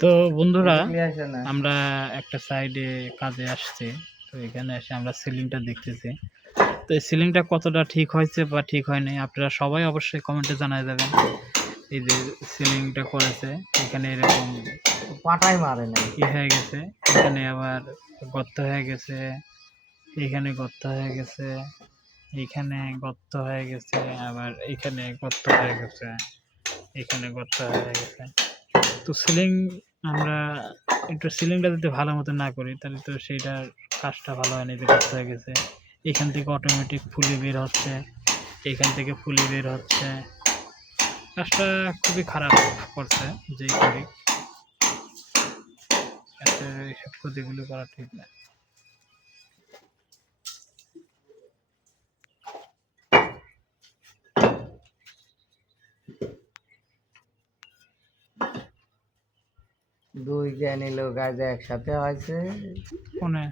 তো বন্ধুরা, এটা ক্লিয়ার আসে না। আমরা একটা সাইডে কাজে আসছি। তো এখানে এসে আমরা সিলিংটা দেখতেছি। তো এই সিলিংটা কতটা ঠিক হয়েছে বা ঠিক হয়নি আপনারা সবাই অবশ্যই কমেন্টে জানায় যাবেন। এই যে সিলিংটা করেছে এখানে এরকম পাটাই মারে নাই। কি হয়ে গেছে, এখানে আবার গর্ত হয়ে গেছে, এখানে গর্ত হয়ে গেছে, এখানে গর্ত হয়ে গেছে, আবার এখানে গর্ত হয়ে গেছে, এখানে গর্ত হয়ে গেছে। তো সিলিং আমরা একটু সিলিংটা যদি ভালো মতো না করি তাহলে তো সেইটার কাজটা ভালো হয় না। যে গর্ত হয়ে গেছে, এখান থেকে অটোমেটিক ফুলি বের হচ্ছে, এখান থেকে ফুলি বের হচ্ছে। কাজটা খুবই খারাপ করছে যেই করি, এইসব ক্ষতিগুলো করা ঠিক না। দুই জ্ঞানী লোক আজ একসাথে হয়েছে। কোনে